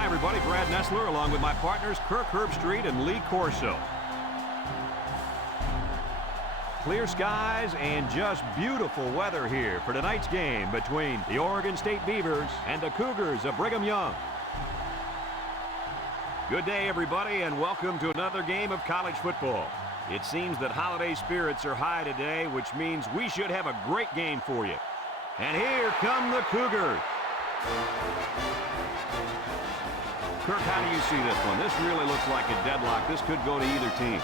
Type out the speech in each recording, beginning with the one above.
Hi, everybody. Brad Nessler, along with my partners, Kirk Herbstreit and Lee Corso. Clear skies and just beautiful weather here for tonight's game between the Oregon State Beavers and the Cougars of Brigham Young. Good day, everybody, and welcome to another game of college football. It seems that holiday spirits are high today, which means we should have a great game for you. And here come the Cougars. Kirk, how do you see this one? This really looks like a deadlock. This could go to either team.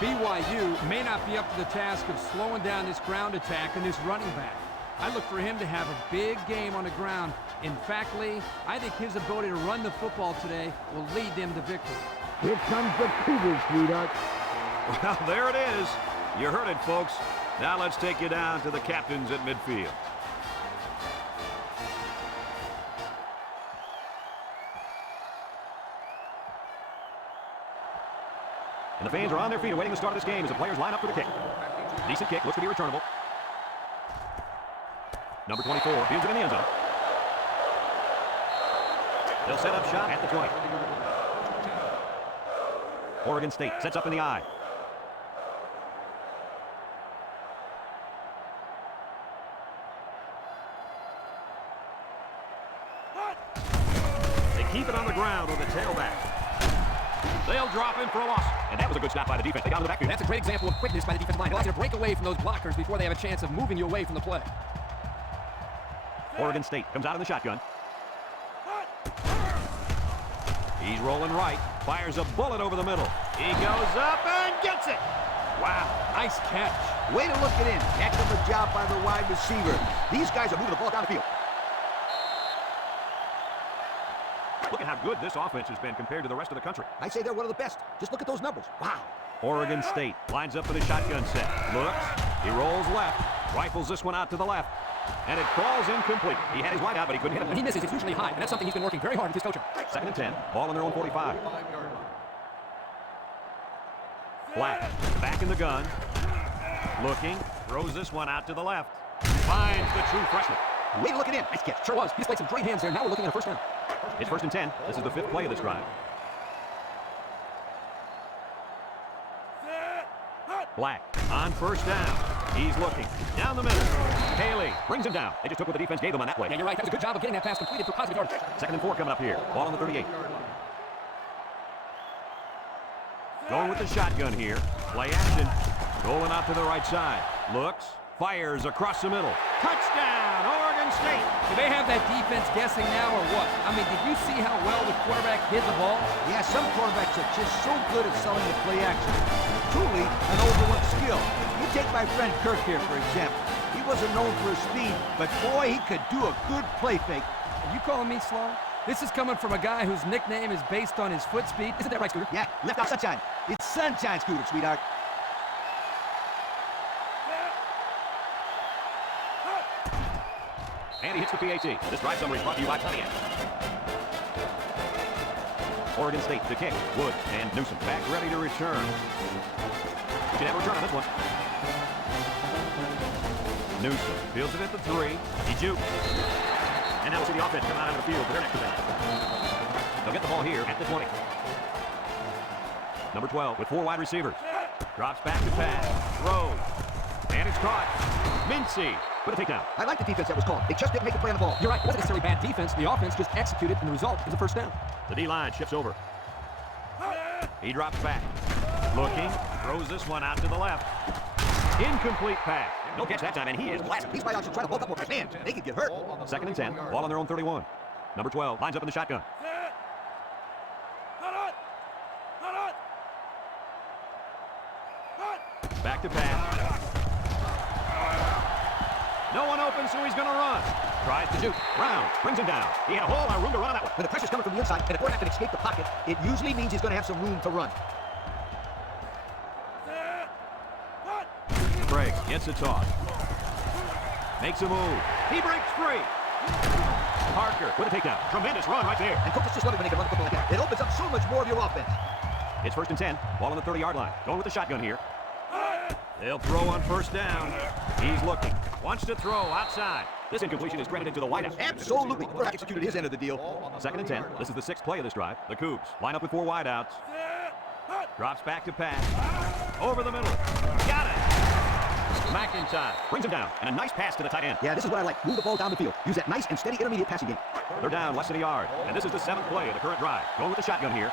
BYU may not be up to the task of slowing down this ground attack and this running back. I look for him to have a big game on the ground. In fact, Lee, I think his ability to run the football today will lead them to victory. Here comes the Cougars, sweetheart. Well, there it is. You heard it, folks. Now let's take you down to the captains at midfield. And the fans are on their feet awaiting the start of this game as the players line up for the kick. Decent kick, looks to be returnable. Number 24 fields it in the end zone. They'll set up shop at the 20. Oregon State sets up in the I. They keep it on the ground with the tailback. They'll drop in for a loss. And that was a good stop by the defense. They got in the backfield. That's a great example of quickness by the defensive line. It allows you to break away from those blockers before they have a chance of moving you away from the play. Oregon State comes out in the shotgun. He's rolling right. Fires a bullet over the middle. He goes up and gets it. Wow, nice catch. Way to look it in. Heck of a job by the wide receiver. These guys are moving the ball down the field. Look at how good this offense has been compared to the rest of the country. I say they're one of the best. Just look at those numbers. Wow. Oregon State lines up for the shotgun set. Looks. He rolls left. Rifles this one out to the left. And it falls incomplete. He had his wide out, but he couldn't hit it. When he misses, it's usually high, and that's something he's been working very hard with his coaching. 2nd and 10. Ball on their own 45. Black. Back in the gun. Looking. Throws this one out to the left. Finds the true freshman. Way to look it in. Nice catch. Sure was. He's played some great hands there. Now we're looking at a first down. It's 1st and 10. This is the 5th play of this drive. Black on 1st down. He's looking. Down the middle. Haley brings him down. They just took what the defense gave them on that play. Yeah, you're right. That was a good job of getting that pass completed for positive yardage. 2nd and 4 coming up here. Ball on the 38. Going with the shotgun here. Play action. Rolling out to the right side. Looks. Fires across the middle. Touchdown, Oregon State. Do they have that defense guessing now or what? I mean, did you see how well the quarterback hid the ball? Yeah, some quarterbacks are just so good at selling the play action. Truly an overlooked skill. You take my friend Kirk here, for example. He wasn't known for his speed, but boy, he could do a good play fake. Are you calling me slow? This is coming from a guy whose nickname is based on his foot speed. Isn't that right, Scooter? Yeah, left off sunshine. It's sunshine, Scooter, sweetheart. And he hits the PAT. This drive summary is brought to you by Pontiac. Oregon State to kick. Wood and Newsom back ready to return. Should have a return on this one. Newsom fields it at the 3. He jukes. And now we'll see the offense come out of the field for their next possession. They'll get the ball here at the 20. Number 12 with 4 wide receivers. Drops back to pass. Throws. And it's caught. Mincy with a takedown. I like the defense that was called. They just didn't make a play on the ball. You're right. It wasn't necessarily bad defense. The offense just executed, and the result is a first down. The D-line shifts over. He drops back. Looking. Throws this one out to the left. Incomplete pass. No catch that time, and he is blasted. These wideouts should try to bulk up with their hands. They could get hurt. 2nd and 10. Ball on their own 31. Number 12 lines up in the shotgun. Back to pass. No one open, so he's going to run. Tries to juke. Brown brings him down. He had a whole lot of room to run on that one. When the pressure's coming from the inside and the quarterback can escape the pocket, it usually means he's going to have some room to run. Craig gets a toss. Makes a move. He breaks free. Parker with a takedown. Tremendous run right there. And coaches just love it when they can run the football like that. It opens up so much more of your offense. It's 1st and 10. Ball on the 30-yard line. Going with the shotgun here. They'll throw on first down. He's looking. Wants to throw outside. This incompletion is credited to the wideout. Absolutely. Quarterback executed his end of the deal. 2nd and 10. This is the 6th play of this drive. The Cougs line up with 4 wideouts. Drops back to pass. Over the middle. Got it. McIntyre brings him down. And a nice pass to the tight end. Yeah, this is what I like. Move the ball down the field. Use that nice and steady intermediate passing game. They're down less than a yard. And this is the 7th play of the current drive. Going with the shotgun here.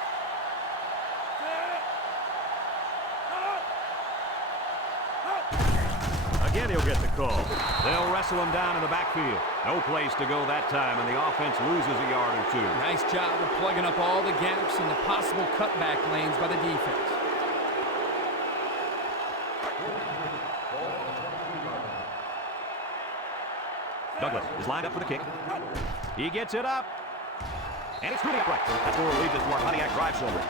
Again, he'll get the call. They'll wrestle him down in the backfield. No place to go that time, and the offense loses a yard or 2. Nice job of plugging up all the gaps and the possible cutback lanes by the defense. Douglas is lined up for the kick. He gets it up. And it's really upright. That's where we'll leave this to our Pontiac drive cylinder.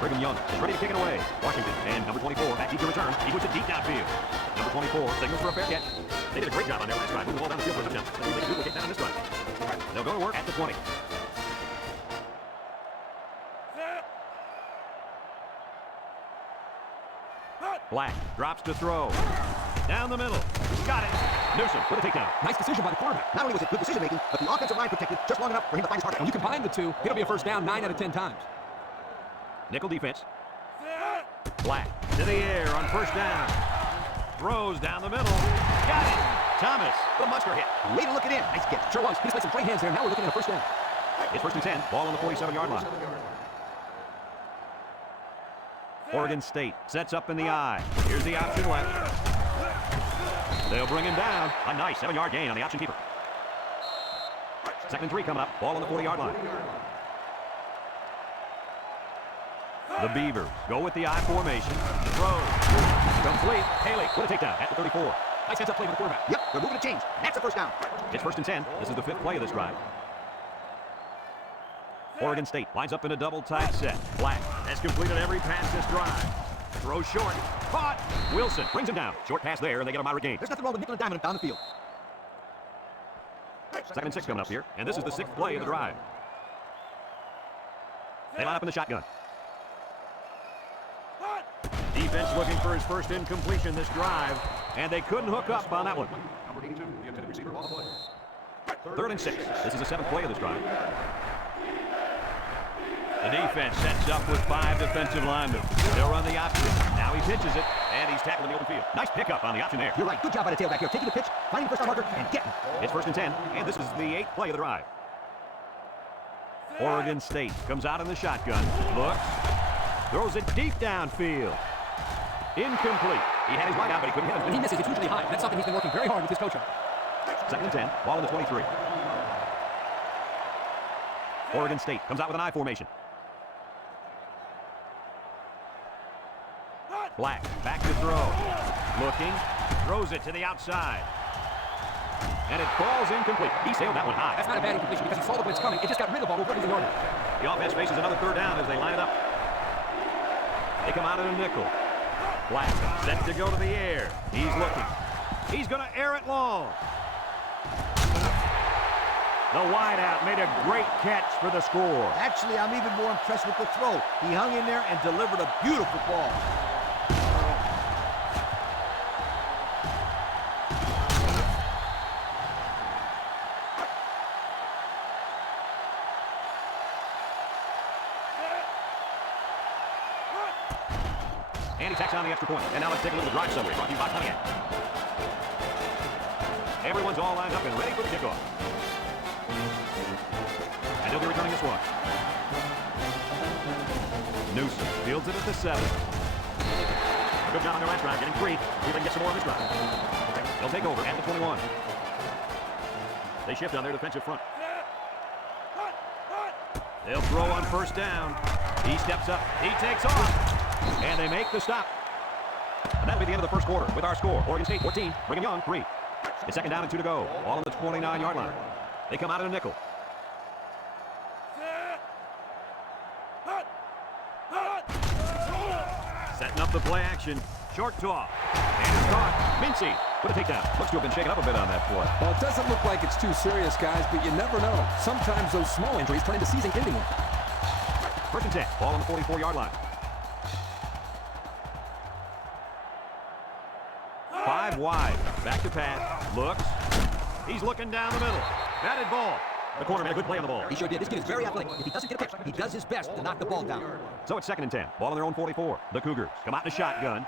Brigham Young is ready to kick it away. Washington and number 24 back deep to return. He puts it deep downfield. Number 24 signals for a fair catch. They did a great job on their last drive. Moving the ball down the field for a touchdown. Let's see if they can duplicate that on this drive. They'll go to work at the 20. Black drops to throw. Down the middle. Got it. Newsom with a takedown. Nice decision by the quarterback. Not only was it good decision making, but the offensive line protected just long enough for him to find his target. When you combine the two, it'll be a first down 9 out of 10 times. Nickel defense. Black to the air on first down. Throws down the middle. Got it. Thomas, the monster hit. Way to look it in. Nice catch. Sure was. He just played some great hands there. Now we're looking at a first down. It's 1st and 10. Ball on the 47-yard line. Oregon State sets up in the I. Here's the option left. They'll bring him down. A nice 7-yard gain on the option keeper. 2nd and 3 coming up. Ball on the 40-yard line. The Beavers go with the I formation. Throw. Complete. Haley with a takedown at the 34. Nice heads-up play for the quarterback. Yep, they're moving to change. That's a first down. It's 1st and 10. This is the 5th play of this drive. Oregon State lines up in a double tight set. Black has completed every pass this drive. Throw short. Caught. Wilson brings him down. Short pass there, and they get a moderate gain. There's nothing wrong with nickel and diming him down the field. 2nd and 6 coming up here, and this is the 6th play of the drive. They line up in the shotgun. Defense looking for his first incompletion this drive, and they couldn't hook up on that one. 3rd and 6. This is the 7th play of this drive. The defense sets up with 5 defensive linemen. They'll run the option. Now he pitches it, and he's tackled in the open field. Nice pickup on the option there. You're right. Good job by the tailback here. Taking the pitch, finding the first down marker, and getting. It's 1st and 10, and this is the 8th play of the drive. Oregon State comes out in the shotgun. Looks. Throws it deep downfield. Incomplete. He had his wide out, but he couldn't hit him. When he misses, it's usually high. That's something he's been working very hard with his coach on. 2nd and 10. Ball in the 23. Oregon State comes out with an I formation. Black back to throw. Looking. Throws it to the outside. And it falls incomplete. He sailed that one high. That's not a bad incompletion because he saw the blitz coming. It just got rid of the ball before it was in order. The offense faces another 3rd down as they line it up. They come out in a nickel. Black set to go to the air. He's looking. He's going to air it long. The wideout made a great catch for the score. Actually, I'm even more impressed with the throw. He hung in there and delivered a beautiful ball. And he tacks on the extra point. And now let's take a little drive summary brought to you by Pontiac. Everyone's all lined up and ready for the kickoff. And he'll be returning this one. Newsom fields it at the 7. A good job on their last drive, getting 3. See if they can get some more on this drive. They'll take over at the 21. They shift on their defensive front. They'll throw on first down. He steps up. He takes off. And they make the stop. And that'll be the end of the first quarter with our score. Oregon State 14, Brigham Young 3. It's 2nd down and 2 to go. All on the 29-yard line. They come out in a nickel. Setting up the play action. Short toss. And it's caught. Mincy with a takedown. Looks to have been shaken up a bit on that play. Well, it doesn't look like it's too serious, guys, but you never know. Sometimes those small injuries turn into season-ending ones. 1st and 10. Ball on the 44-yard line. 5 wide. Back to pass. Looks. He's looking down the middle. Batted ball. The corner made a good play on the ball. He sure did. This kid is very athletic. If he doesn't get a catch, he does his best to knock the ball down. So it's 2nd and 10. Ball on their own 44. The Cougars come out in a shotgun.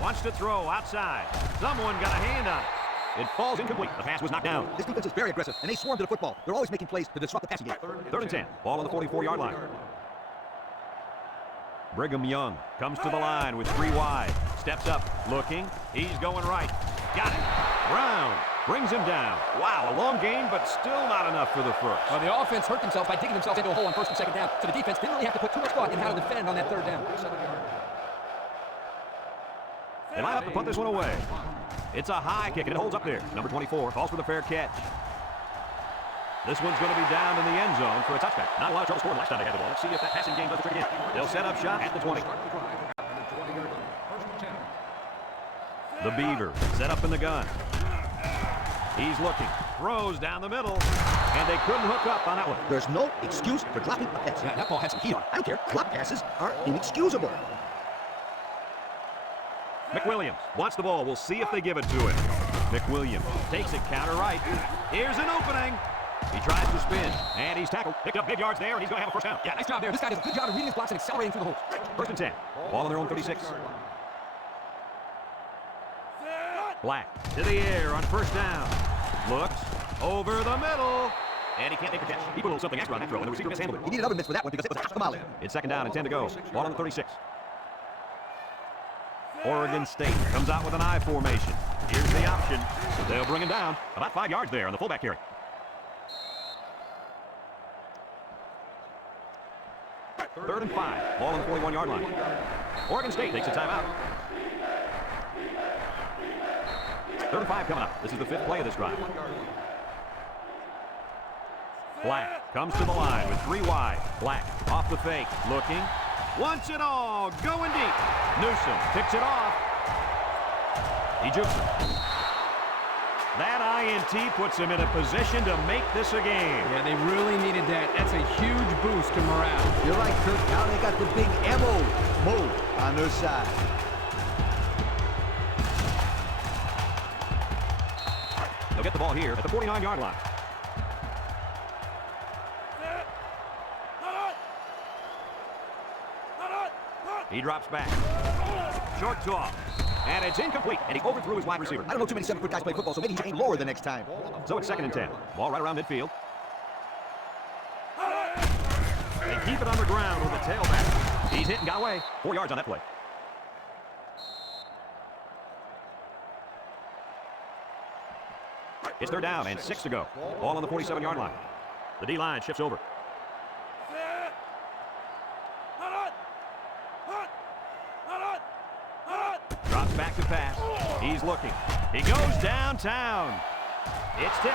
Wants to throw outside. Someone got a hand on it. It falls incomplete. The pass was knocked down. This defense is very aggressive, and they swarm to the football. They're always making plays to disrupt the passing game. 3rd and 10. Ball on the 44-yard line. Brigham Young comes to the line with 3 wide. Steps up, looking. He's going right. Got it. Brown brings him down. Wow, a long game, but still not enough for the first. Well, the offense hurt themselves by digging themselves into a hole on 1st and 2nd down. So the defense didn't really have to put too much thought in how to defend on that 3rd down. They line up to punt this one away. It's a high kick, and it holds up there. Number 24 calls for the fair catch. This one's going to be down in the end zone for a touchback. Not a lot of trouble scoring last time they had the ball. Let's see if that passing game does the trick again. They'll set up shop at the 20. The Beavers set up in the gun. He's looking. Throws down the middle. And they couldn't hook up on that one. There's no excuse for dropping a pass. Yeah, that ball had some heat on it. I don't care. Drop passes are inexcusable. McWilliams wants the ball. We'll see if they give it to him. McWilliams takes it counter right. Here's an opening. He tries to spin, and he's tackled. Picked up big yards there, and he's going to have a first down. Yeah, nice job there. This guy does a good job of reading his blocks and accelerating through the holes. 1st and 10. Ball on their own 36. Black to the air on 1st down. Looks over the middle, and he can't make the catch. He put a little something extra on that throw, and the receiver mishandled it. He needed other mitts for that one because it was a tamale. It's 2nd down and 10 to go. Ball on the 36. Oregon State comes out with an I formation. Here's the option. They'll bring him down. About 5 yards there on the fullback carry. Third and 5. Ball on the 41-yard line. Oregon State takes a timeout. 3rd and 5 coming up. This is the 5th play of this drive. Black comes to the line with 3 wide. Black off the fake. Looking. Wants it all. Going deep. Newsom picks it off. He jukes it. That INT puts him in a position to make this a game. Yeah, they really needed that. That's a huge boost to morale. You're right, Kirk. Now they got the big MO mode on their side. They'll get the ball here at the 49-yard line. He drops back. Short toss. And it's incomplete. And he overthrew his wide receiver. I don't know too many 7-foot guys play football, so maybe he should aim lower the next time. So it's 2nd and 10. Ball right around midfield. They keep it on the ground with the tailback. He's hit and got away. 4 yards on that play. It's 3rd down and 6 to go. Ball on the 47-yard line. The D-line shifts over. Drops back to pass. He's looking. He goes downtown. It's tipped.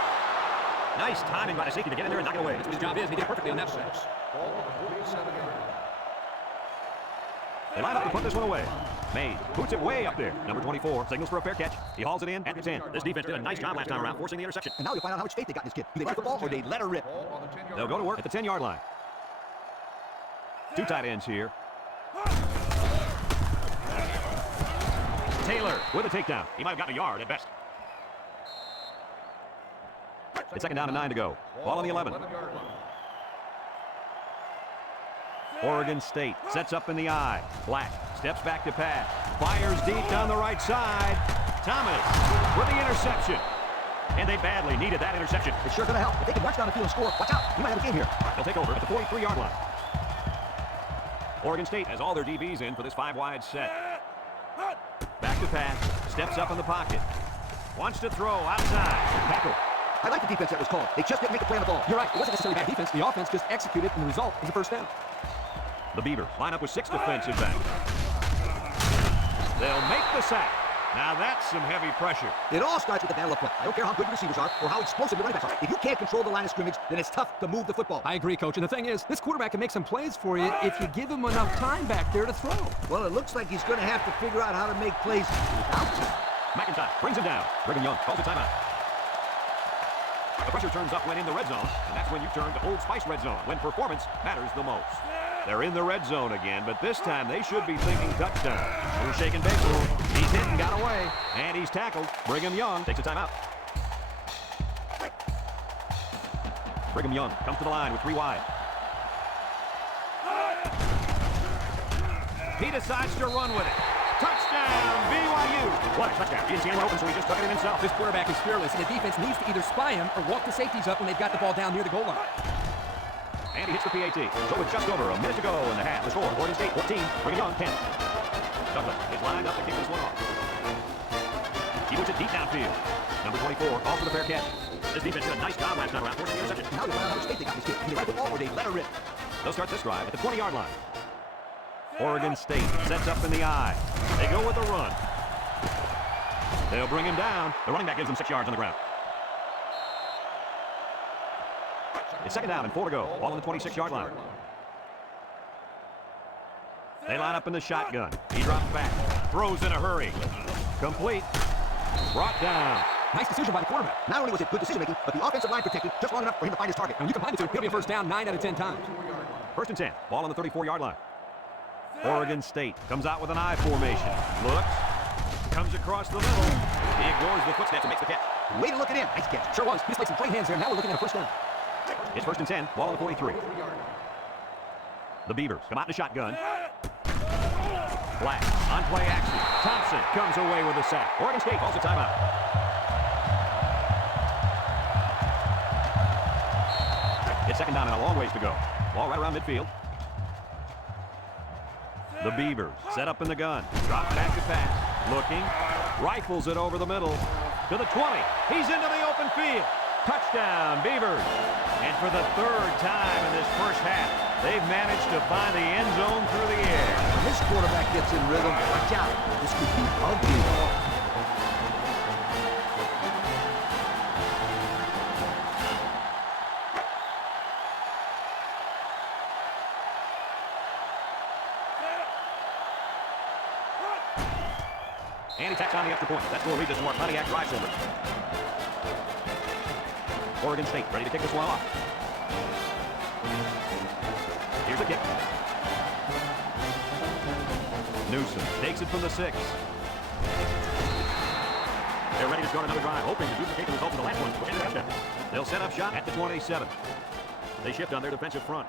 Nice timing by the safety to get in there and knock it away. That's what his job is. He did it perfectly on that play. They line up to put this one away. Mays boots it way up there. Number 24 signals for a fair catch. He hauls it in at the 10. This defense did a nice job last time around forcing the interception. And now you'll find out how much faith they got in this kid. Do they like the ball or they let her rip? They'll go to work at the 10-yard line. 2 tight ends here. Taylor with a takedown. He might have gotten a yard at best. It's 2nd down and 9 to go. Ball on the 11. Oregon State sets up in the I. Black steps back to pass. Fires deep down the right side. Thomas with the interception. And they badly needed that interception. It's sure going to help. If they can march down the field and score, watch out. You might have a game here. They'll take over at the 43-yard line. Oregon State has all their DBs in for this 5-wide set. Back to pass. Steps up in the pocket. Wants to throw outside. Tackle. I like the defense that was called. They just didn't make the play on the ball. You're right. It wasn't necessarily bad defense. The offense just executed, and the result is a first down. The Beavers line up with 6 defensive backs. They'll make the sack. Now that's some heavy pressure. It all starts with the battle of play. I don't care how good the receivers are or how explosive the running backs are. If you can't control the line of scrimmage, then it's tough to move the football. I agree, Coach. And the thing is, this quarterback can make some plays for you if you give him enough time back there to throw. Well, it looks like he's going to have to figure out how to make plays without time. McIntyre brings him down. Brigham Young calls a timeout. The pressure turns up when in the red zone, and that's when you turn to Old Spice Red Zone, when performance matters the most. They're in the red zone again, but this time they should be thinking touchdown. They're shaking Baker. He's hit and got away. And he's tackled. Brigham Young takes a timeout. Brigham Young comes to the line with 3 wide. He decides to run with it. Touchdown, BYU. What a touchdown. He didn't see anyone open, so he just took it in himself. This quarterback is fearless, and the defense needs to either spy him or walk the safeties up when they've got the ball down near the goal line. And he hits the PAT. So with just over a minute to go in the half, the score, Oregon State 14, Brigham Young 10. Douglas is lined up to kick this one off. He puts it deep downfield. Number 24 calls for the fair catch. This defense did a nice job last time around, forcing the interception. Now they find out how much faith they got in this kid. Can they ride the ball or they let her rip? They'll start this drive at the 20-yard line. Oregon State sets up in the I. They go with the run. They'll bring him down. The running back gives them 6 yards on the ground. It's second down and 4 to go. Ball on the 26-yard line. They line up in the shotgun. He drops back. Throws in a hurry. Complete. Brought down. Nice decision by the quarterback. Not only was it good decision-making, but the offensive line protected just long enough for him to find his target. And when you combine the two, he'll be a first down 9 out of 10 times. First and 10. Ball on the 34-yard line. Oregon State comes out with an I formation. Looks. Comes across the middle. He ignores the footsteps and makes the catch. Way to look it in. Nice catch. Sure was. He displayed some great hands there. Now we're looking at a first down. It's first and 10. Ball on the 43. The Beavers come out in the shotgun. Black on play action. Thompson comes away with a sack. Oregon State calls a timeout. It's second down and a long ways to go. Ball right around midfield. The Beavers set up in the gun. Drop back to pass. Looking. Rifles it over the middle. To the 20. He's into the open field. Touchdown, Beavers. And for the 3rd time in this first half, they've managed to find the end zone through the air. When this quarterback gets in rhythm, watch out. This could be ugly. And he tacks on the extra point. That score leads us to our Pontiac drive silver. Oregon State ready to kick this one off. Here's a kick. Newsom takes it from the 6. They're ready to start another drive, hoping to duplicate the result of the last one. Which is a touchdown. They'll set up shot at the 27. They shift on their defensive front.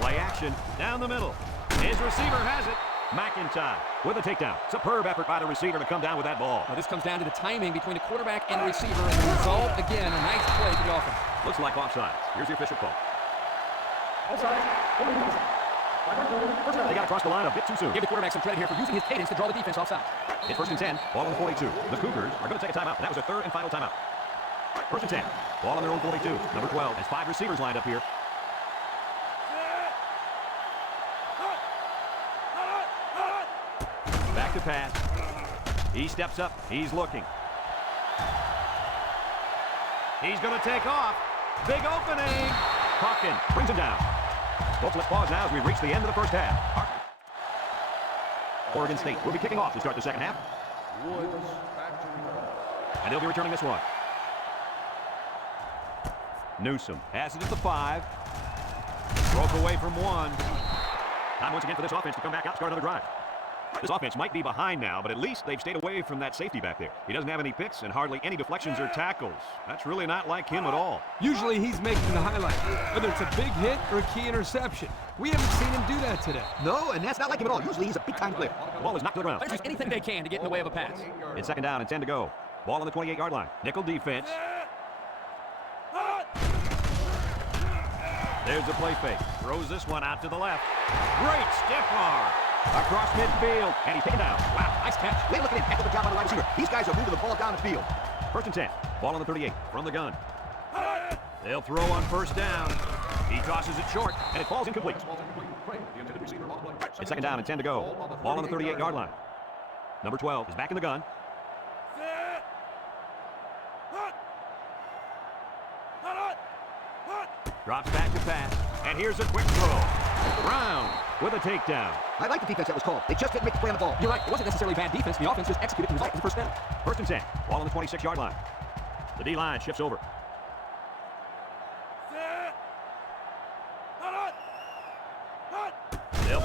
Play action down the middle. His receiver has it. McIntyre with a takedown. Superb effort by the receiver to come down with that ball. Now this comes down to the timing between the quarterback and the receiver, and the result, again, a nice play for the offense. Looks like offsides. Here's the official call. They got across the line a bit too soon. Give the quarterback some credit here for using his cadence to draw the defense offside. It's first and 10. Ball on the 42. The Cougars are going to take a timeout. That was their 3rd and final timeout. First and 10. Ball on their own 42. Number 12 has 5 receivers lined up here. Back to pass. He steps up. He's looking. He's going to take off. Big opening. Hawkins brings him down. Folks, let's pause now as we reach the end of the first half. Oregon State will be kicking off to start the second half. And they'll be returning this one. Newsom has it at the 5. Broke away from 1. Time once again for this offense to come back out and start another drive. This offense might be behind now, but at least they've stayed away from that safety back there. He doesn't have any picks and hardly any deflections or tackles. That's really not like him at all. Usually he's making the highlight, whether it's a big hit or a key interception. We haven't seen him do that today. No, and that's not like him at all. Usually he's a big-time player. The ball is knocked to the ground. They're just anything they can to get in the way of a pass. It's second down and 10 to go. Ball on the 28-yard line. Nickel defense. There's the play fake. Throws this one out to the left. Great stiff arm. Across midfield. And he's taken down. Wow, nice catch. Way to look at him. Heck of a job on the wide receiver. These guys are moving the ball down the field. First and 10. Ball on the 38 from the gun. They'll throw on first down. He tosses it short, and it falls incomplete. It's second down and 10 to go. Ball on the 38-yard line. Number 12 is back in the gun. Drops back to pass, and here's a quick throw. Brown with a takedown. I like the defense that was called. They just didn't make the play on the ball. You're right. It wasn't necessarily bad defense. The offense just executed the result of the first down. First and 10. Ball on the 26-yard line. The D-line shifts over.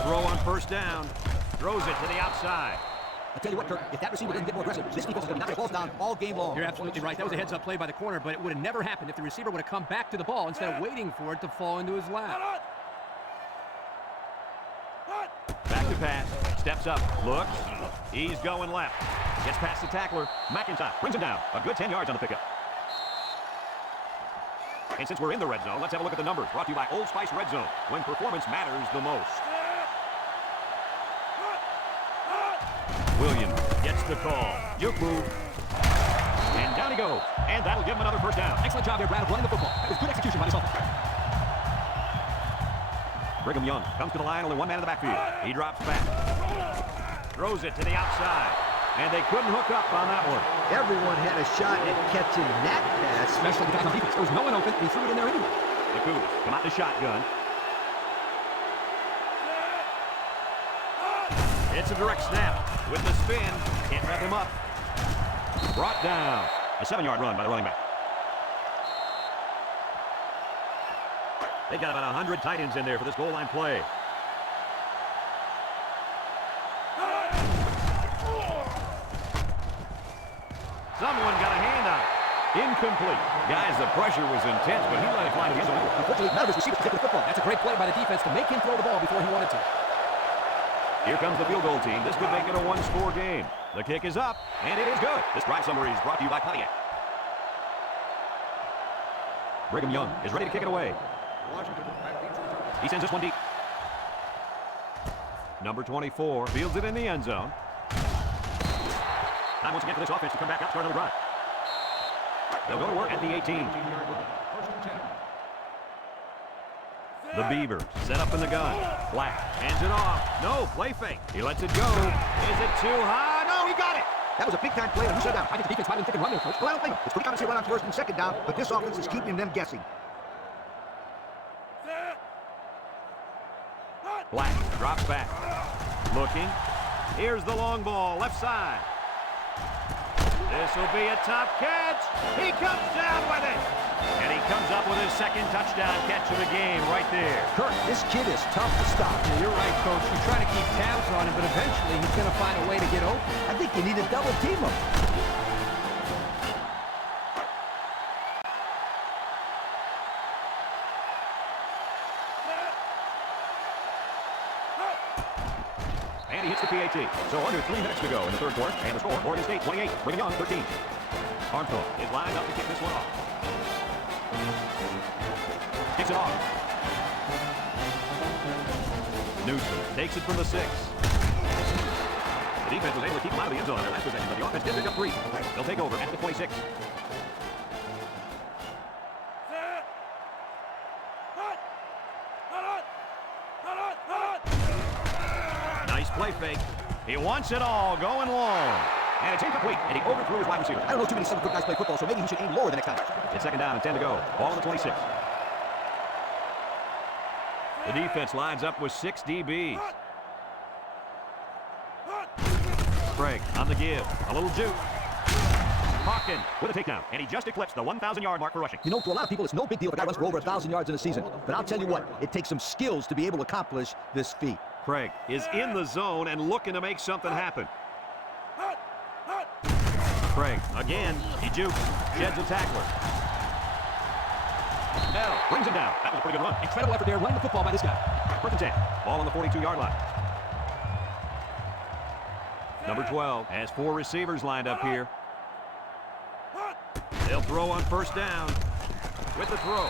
throw on first down. Throws it to the outside. I tell you what, Kirk, if that receiver doesn't get more aggressive, this defense is going to knock the balls down all game long. You're absolutely right. That was a heads-up play by the corner, but it would have never happened if the receiver would have come back to the ball instead of waiting for it to fall into his lap. Back to pass. Steps up. Looks. He's going left. Gets past the tackler. McIntyre brings him down. A good 10 yards on the pickup. And since we're in the red zone, let's have a look at the numbers. Brought to you by Old Spice Red Zone, when performance matters the most. Williams gets the call. Juke move. And down he goes. And that'll give him another first down. Excellent job there, Brad, of running the football. That was good execution by this offense. Brigham Young comes to the line, only one man in the backfield. He drops back. Throws it to the outside. And they couldn't hook up on that one. Everyone had a shot at catching that pass. Especially the guys on defense. There was no one open, and he threw it in there anyway. The Cougars come out in the shotgun. It's a direct snap with the spin. Can't wrap him up. Brought down. A 7-yard run by the running back. They've got about 100 tight ends in there for this goal line play. Someone got a hand on it. Incomplete. Guys, the pressure was intense, but he let it fly to the end zone. Unfortunately, none of his receivers could get the football. That's a great play by the defense to make him throw the ball before he wanted to. Here comes the field goal team. This could make it a one-score game. The kick is up, and it is good. This drive summary is brought to you by Pontiac. Brigham Young is ready to kick it away. He sends this one deep. Number 24 fields it in the end zone. Time once again for this offense to come back out, start another drive. They'll go to work at the 18. The Beavers set up in the gun. Black hands it off. No, play fake. He lets it go. Is it too high? No, he got it. That was a big-time play on who shut down. I think the defense might have been thinking run there, Coach. Well, I don't think it's pretty common to say run on first and second down, but this offense is keeping them guessing. Black drops back. Looking. Here's the long ball, left side. This will be a tough catch. He comes down with it. And he comes up with his second touchdown catch of the game right there. Kirk, this kid is tough to stop. Yeah, you're right, Coach. You try to keep tabs on him, but eventually he's going to find a way to get open. I think you need to double team him. And he hits the PAT. So under 3 minutes to go in the third quarter. And the score, Oregon State 28, Brigham Young 13. Armstrong is lined up to kick this one off. Kicks it off. Newsom takes it from the 6. The defense was able to keep him out of the end zone in their last possession, but the offense did pick up 3. They'll take over at the 26. Nice play fake. He wants it all, going long. And it's incomplete, and he overthrew his wide receiver. I don't know too many 7-foot guys play football, so maybe he should aim lower the next time. It's second down and 10 to go. Ball on the 26. The defense lines up with 6 DBs. Craig on the give. A little juke. Hawkins with a takedown, and he just eclipsed the 1,000-yard mark for rushing. You know, to a lot of people, it's no big deal if a guy runs for over 1,000 yards in a season. But I'll tell you what, it takes some skills to be able to accomplish this feat. Craig is in the zone and looking to make something happen. Craig, again, he jukes, sheds a tackler. Bell brings him down. That was a pretty good run. Incredible effort there, running the football by this guy. First and 10. Ball on the 42-yard line. Number 12 has 4 receivers lined up here. They'll throw on first down with the throw.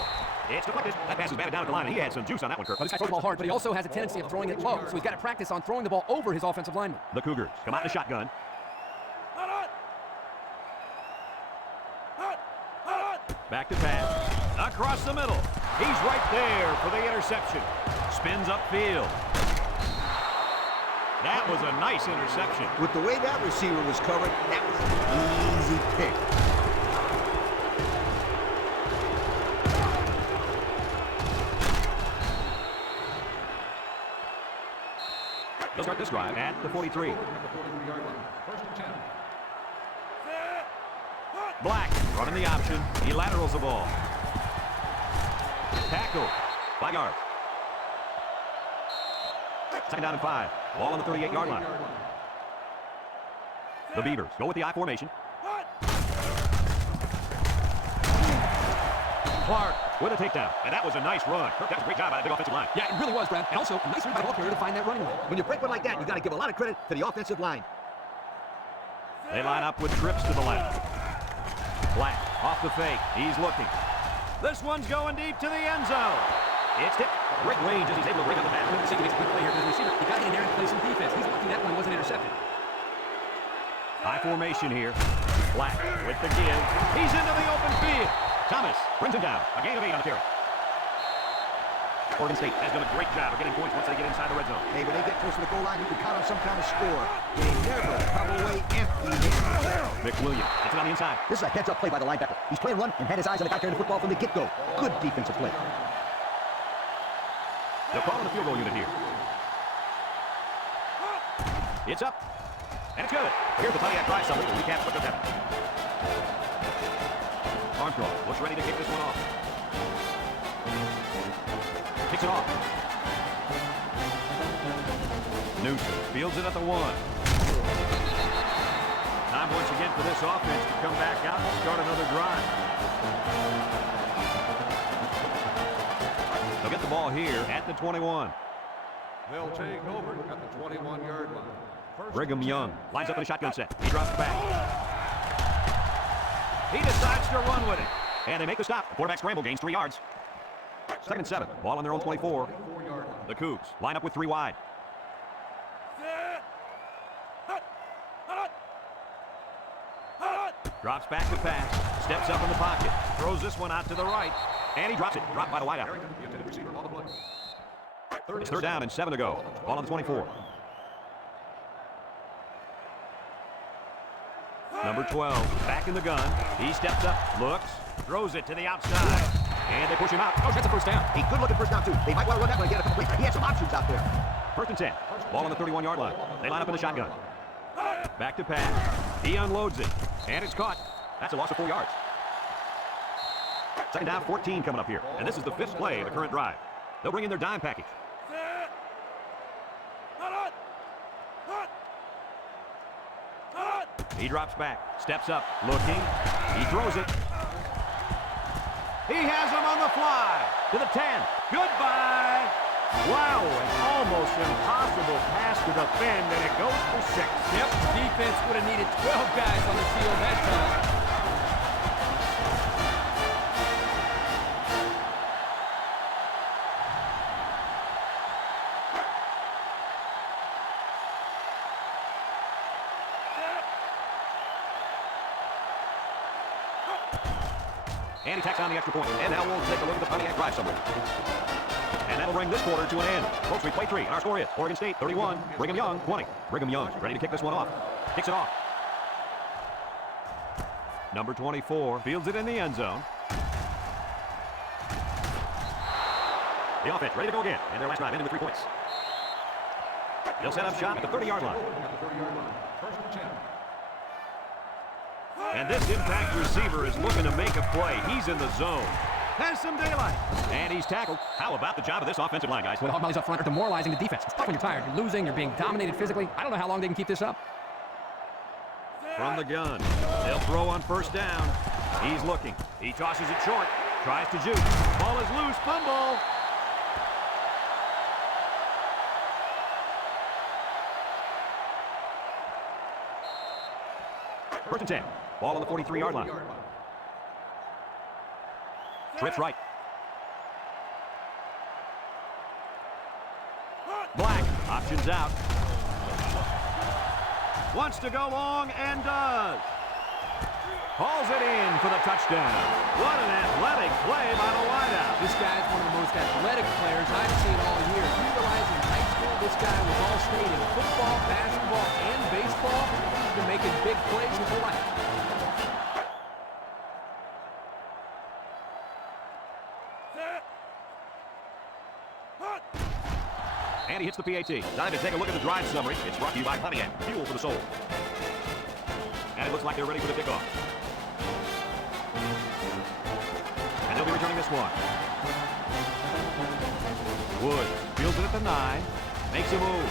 It's deflected. That pass is batted down at the line, and he had some juice on that one, Kirk. Well, this guy throws the ball hard, but he also has a tendency of throwing it low, so he's got to practice on throwing the ball over his offensive lineman. The Cougars come out in the shotgun. Back to pass. Across the middle. He's right there for the interception. Spins upfield. That was a nice interception. With the way that receiver was covered, that was an easy pick. They'll start this drive at the 43. Black running the option. He laterals the ball. Tackle. 5 yards. Second down and 5. Ball on the 38-yard line. The Beavers go with the I formation. Clark with a takedown. And that was a nice run. That was a great job by the big offensive line. Yeah, it really was, Brad. And also, a nice read by the ball carrier to find that running lane. When you break one like that, you got to give a lot of credit to the offensive line. They line up with trips to the left. Black off the fake. He's looking. This one's going deep to the end zone. It's tipped. Great range as he's able to bring up the pass. He makes a good play here for the receiver. He got in there and play some defense. He's lucky that one wasn't intercepted. High formation here. Black with the give. He's into the open field. Thomas brings him down. A gain of 8 on the carry. Oregon State has done a great job of getting points once they get inside the red zone. Hey, when they get close to the goal line, you can count on some kind of score. They never come away empty. McWilliams gets it on the inside. This is a heads-up play by the linebacker. He's playing run and had his eyes on the guy carrying the football from the get-go. Good defensive play. They'll call on the field goal unit here. It's up. And it's good. Here's the Pontiac drive summary to recap what just happened. Armstrong looks ready to kick this one off. Kicks it off. Newsom fields it at the 1. Time once again for this offense to come back out and start another drive. They'll get the ball here at the 21. They'll take over at the 21-yard line. Brigham Young lines up in a shotgun set. He drops back. He decides to run with it. And they make the stop. The quarterback scramble gains 3 yards. Second and 7. Ball on their own 24. The Cougs line up with 3 wide. Drops back to pass. Steps up in the pocket. Throws this one out to the right. And he drops it. Dropped by the wideout. It's third down and 7 to go. Ball on the 24. Number 12, back in the gun. He steps up, looks, throws it to the outside. And they push him out. Oh, that's a first down. A good looking first down, too. They might want to run that one and get a couple plays. He had some options out there. First and 10. Ball on the 31-yard line. They line up in the shotgun. Back to pass. He unloads it. And it's caught. That's a loss of 4 yards. Second down, 14 coming up here. And this is the 5th play of the current drive. They'll bring in their dime package. He drops back, steps up, looking. He throws it. He has him on the fly to the 10. Goodbye. Wow, an almost impossible pass to defend, and it goes for 6. Yep, defense would have needed 12 guys on the field that time. And he tacks on the extra point. And now we'll take a look at the Pontiac drive summary. And that'll bring this quarter to an end. Folks, we play 3, and our score is Oregon State 31, Brigham Young 20. Brigham Young ready to kick this one off. Kicks it off. Number 24 fields it in the end zone. The offense ready to go again. And their last drive ended with 3 points. They'll set up shop at the 30-yard line. And this impact receiver is looking to make a play. He's in the zone. Has some daylight. And he's tackled. How about the job of this offensive line, guys? Well, the Hog Mollies up front are demoralizing the defense. It's tough when you're tired. You're losing. You're being dominated physically. I don't know how long they can keep this up. From the gun. They'll throw on first down. He's looking. He tosses it short. Tries to juke. Ball is loose. Fumble. First and 10. Ball on the 43-yard line. Trips right. Black options out. Wants to go long and does. Hauls it in for the touchdown. What an athletic play by the wideout. This guy is one of the most athletic players I've seen all year. You realize in high school this guy was all state in football, basketball, and baseball. He's been making big plays his whole life. And he hits the PAT. Time to take a look at the drive summary. It's brought to you by Pontiac, fuel for the soul. And it looks like they're ready for the kickoff. And they'll be returning this one. Woods fields it at the 9. Makes a move.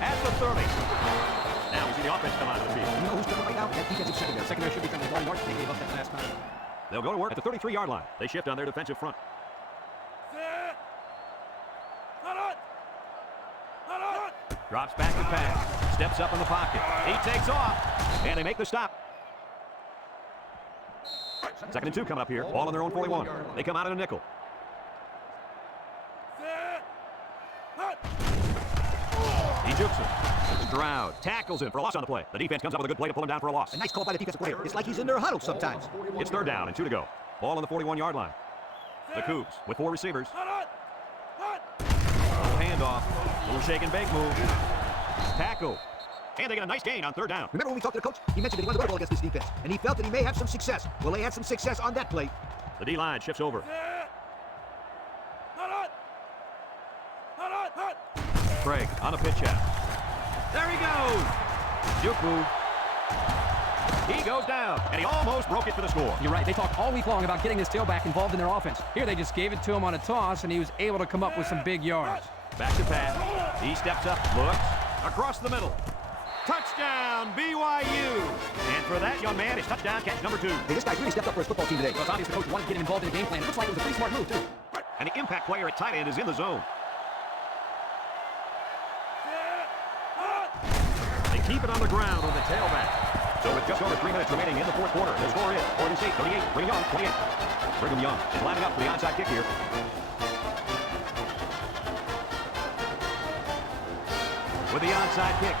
At the 30. Now we see the offense come out of the field. You know who's coming right now? That defensive secondary. Secondary should be coming long yards. They gave up that last time. They'll go to work at the 33-yard line. They shift on their defensive front. Drops back to pass. Steps up in the pocket. He takes off. And they make the stop. 2nd and 2 coming up here. Ball on their own 41. They come out in a nickel. He jukes him. Stroud tackles him for a loss on the play. The defense comes up with a good play to pull him down for a loss. A nice call by the defensive player. It's like he's in their huddle sometimes. It's 3rd down and 2 to go. Ball on the 41-yard line. The Cougs with 4 receivers. Little handoff. Little shake and bake move. Tackle. And they get a nice gain on 3rd down. Remember when we talked to the coach? He mentioned that he wanted to go against this defense, and he felt that he may have some success. Well, they had some success on that play. The D-line shifts over. Craig on a pitch out. There he goes. Juke move. He goes down, and he almost broke it for the score. You're right. They talked all week long about getting this tailback involved in their offense. Here they just gave it to him on a toss, and he was able to come up with some big yards. Back to pass. He steps up, looks, across the middle. Touchdown, BYU. And for that young man, it's touchdown catch number 2. Hey, this guy's really stepped up for his football team today. Well, it's obvious the coach wanted to get him involved in the game plan. It looks like it was a pretty smart move, too. And the impact player at tight end is in the zone. They keep it on the ground with the tailback. So with just over 3 minutes remaining in the 4th quarter, the score is Oregon State 38, Brigham Young 28. Brigham Young is lining up for the onside kick here. With the onside kick.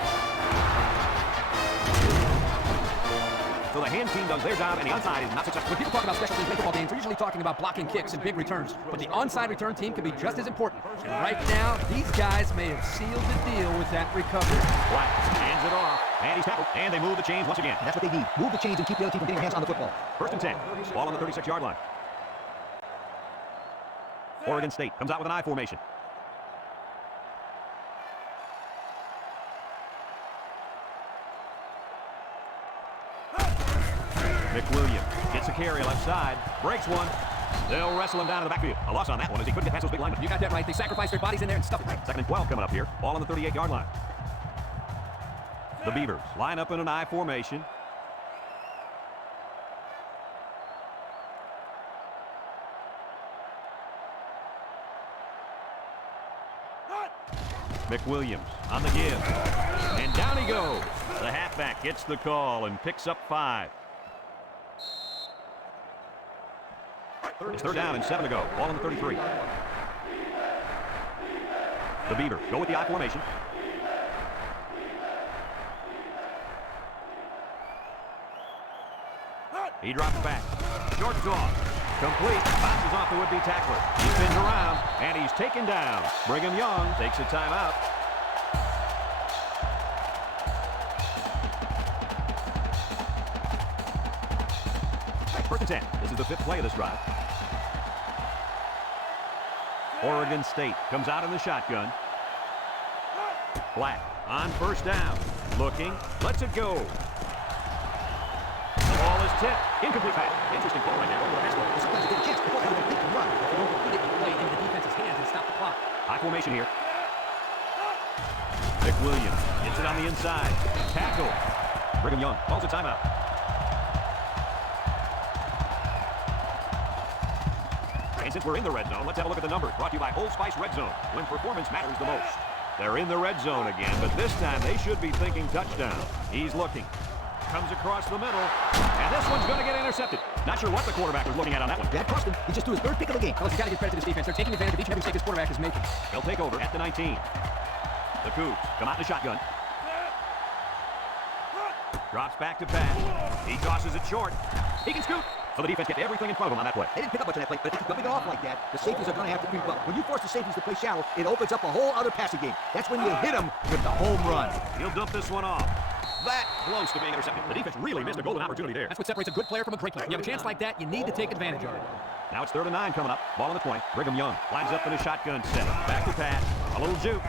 So the hand team does their job, and the onside is not successful. When people talk about special teams in football games, they're usually talking about blocking kicks and big returns. But the onside return team can be just as important. And right now, these guys may have sealed the deal with that recovery. Black hands it off, and he's tackled. And they move the chains once again. And that's what they need. Move the chains and keep the other team from getting their hands on the football. 1st and 10. Ball on the 36-yard line. Oregon State comes out with an I formation. McWilliams gets a carry left side, breaks one. They'll wrestle him down in the backfield. A loss on that one as he couldn't get past those big linemen. You got that right. They sacrificed their bodies in there and stuffed it. 2nd and 12 coming up here. Ball on the 38-yard line. The Beavers line up in an I formation. McWilliams on the give. And down he goes. The halfback gets the call and picks up 5. It's 3rd down and 7 to go. Ball on the 33. The Beavers go with the I formation. He drops back. Short toss. Complete. Bounces off the would-be tackler. He spins around, and he's taken down. Brigham Young takes a timeout. First and 10. This is the 5th play of this drive. Oregon State comes out in the shotgun. Black on 1st down. Looking. Lets it go. The ball is tipped. Incomplete pass. Interesting call right there. Sometimes they get a chance to go out and complete and run. If you don't put it play into the defense's hands and stop the clock. High formation here. McWilliams gets it on the inside. Tackle. Brigham Young calls a timeout. And since we're in the red zone, let's have a look at the numbers. Brought to you by Old Spice Red Zone, when performance matters the most. They're in the red zone again, but this time they should be thinking touchdown. He's looking. Comes across the middle, and this one's going to get intercepted. Not sure what the quarterback was looking at on that one. That cost him. He just threw his 3rd pick of the game. Well, you got to give credit to this defense. They're taking advantage of each and every mistake this quarterback is making. They'll take over at the 19. The Cougs come out in the shotgun. Drops back to pass. He tosses it short. He can scoop. So the defense gets everything in front of him on that play. They didn't pick up much on that play, but if you're dumping it off like that, the safeties are going to have to creep up. When you force the safeties to play shallow, it opens up a whole other passing game. That's when you hit them with the home run. He'll dump this one off. That close to being intercepted. The defense really missed a golden opportunity there. That's what separates a good player from a great player. When you have a chance like that, you need to take advantage of it. Now it's 3rd and 9 coming up. Ball on the 20. Brigham Young lines up in a shotgun set. Back to pass. A little juke.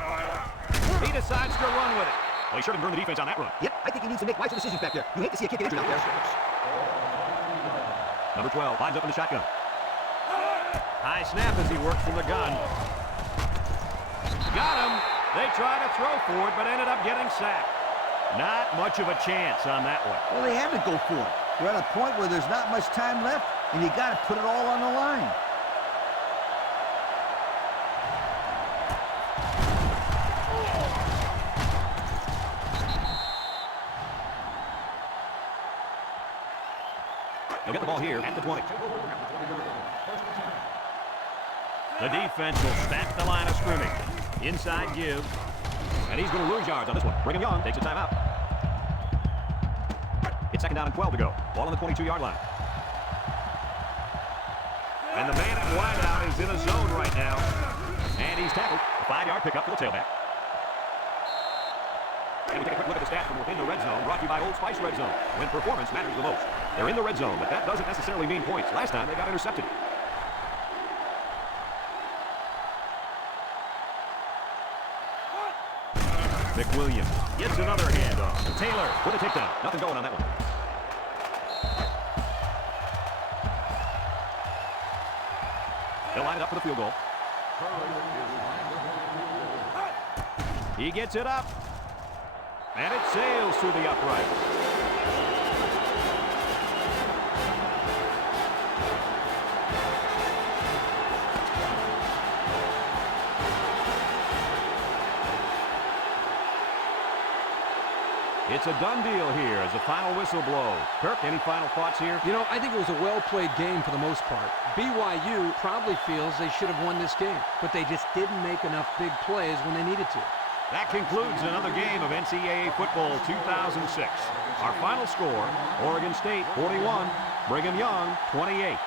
He decides to run with it. Well, he sure didn't burn the defense on that run. Yep, I think he needs to make wiser decisions back there. You hate to see a kid get injured out there. Number 12 lines up in the shotgun. High snap as he works from the gun. Got him. They tried to throw for it, but ended up getting sacked. Not much of a chance on that one. Well, they had to go for it. We're at a point where there's not much time left, and you got to put it all on the line. They'll get the ball here at the 20. The defense will stack the line of scrimmage. Inside give. And he's going to lose yards on this one. Brigham Young takes a timeout. It's second down and 12 to go. Ball on the 22-yard line. And the man at wideout is in a zone right now. And he's tackled. A 5-yard pickup for the tailback. And we take a quick look at the stats from within the red zone, brought to you by Old Spice Red Zone, when performance matters the most. They're in the red zone, but that doesn't necessarily mean points. Last time, they got intercepted. McWilliams gets another handoff. Taylor with a takedown. Nothing going on that one. They'll line it up for the field goal. He gets it up. And it sails through the upright. It's a done deal here as the final whistle blows. Kirk, any final thoughts here? You know, I think it was a well-played game for the most part. BYU probably feels they should have won this game, but they just didn't make enough big plays when they needed to. That concludes another game of NCAA Football 2006. Our final score, Oregon State 41, Brigham Young 28.